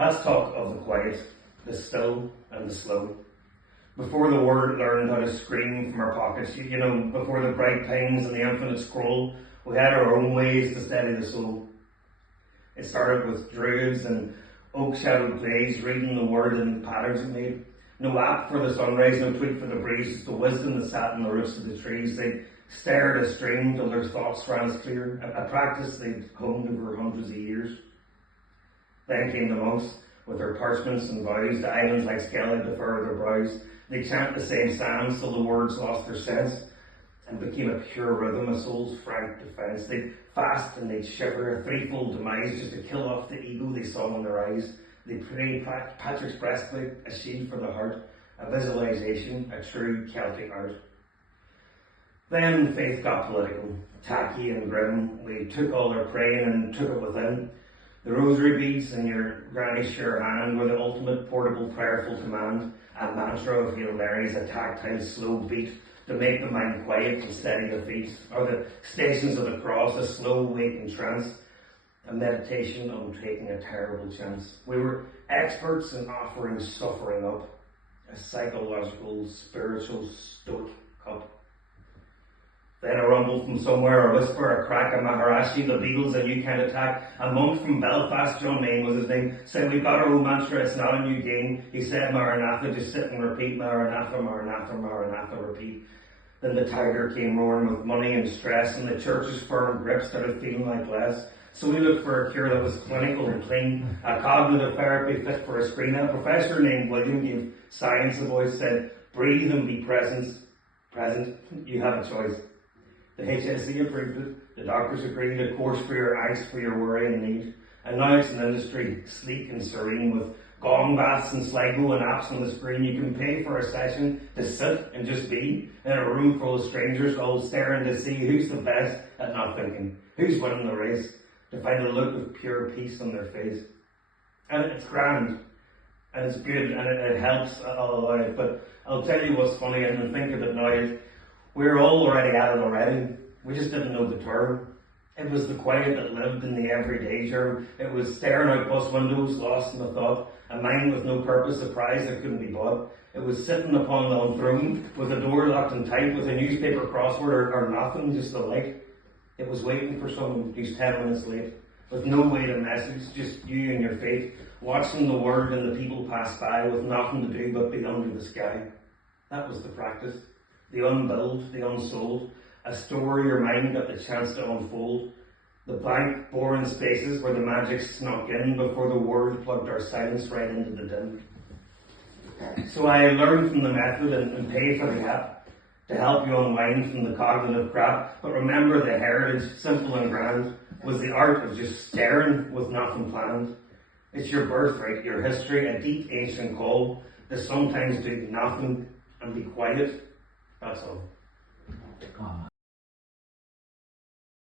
Let's talk of the quiet, the still and the slow. Before the word learned how to scream from our pockets, before the bright pings and the infinite scroll, we had our own ways to steady the soul. It started with druids and oak-shadowed plays, reading the word in patterns it made. No app for the sunrise, no tweet for the breeze, just the wisdom that sat in the roots of the trees. They stared a stream till their thoughts ran as clear, a practice they'd honed over hundreds of years. Then came the monks, with their parchments and vows, the islands like skeleton to furrow their brows. They chant the same psalms till the words lost their sense and became a pure rhythm, a soul's frank defence. They'd fast and they'd shiver, a threefold demise, just to kill off the ego they saw in their eyes. They prayed Patrick's breastplate, a shield for the heart, a visualization, a true Celtic art. Then faith got political, tacky and grim. We took all our praying and took it within. The rosary beads in your granny's sure hand were the ultimate portable prayerful command, a mantra of Hail Mary's, a tactile slow beat to make the mind quiet and steady the feet, or the stations of the cross, a slow waking trance, a meditation on taking a terrible chance. We were experts in offering suffering up, a psychological, spiritual, stoic cup. Then a rumble from somewhere, a whisper, a crack, a Maharashi, the Beatles, a new kind of attack. A monk from Belfast, John Mayne was his name, said, "We've got our own mantra, it's not a new game." He said, "Maranatha, just sit and repeat, Maranatha, Maranatha, Maranatha, repeat." Then the tiger came roaring with money and stress, and the church's firm grip started feeling like less. So we looked for a cure that was clinical and clean, a cognitive therapy fit for a screen. And a professor named William gave science a voice, said, "Breathe and be present. You have a choice." The HSE approved it, the doctors agreed, a course for your angst, for your worry and need. And now it's an industry, sleek and serene, with gong baths and Sligo and apps on the screen. You can pay for a session to sit and just be in a room full of strangers, all staring to see who's the best at not thinking, who's winning the race, to find a look of pure peace on their face. And it's grand, and it's good, and it helps a lot. But I'll tell you what's funny, and think of it now. We're all already at it already. We just didn't know the term. It was the quiet that lived in the everyday germ. It was staring out bus windows, lost in the thought. A mind with no purpose, a prize that couldn't be bought. It was sitting upon the throne, with a door locked and tight, with a newspaper crossword or nothing, just the light. It was waiting for someone who's 10 minutes late, with no way to message, just you and your faith, watching the word and the people pass by, with nothing to do but be under the sky. That was the practice. The unbilled, the unsold, a story your mind got the chance to unfold. The blank, boring spaces where the magic snuck in before the word plugged our silence right into the dim. So I learned from the method and paid for the app to help you unwind from the cognitive crap. But remember, the heritage, simple and grand, was the art of just staring with nothing planned. It's your birthright, your history, a deep ancient call to sometimes do nothing and be quiet. That's all.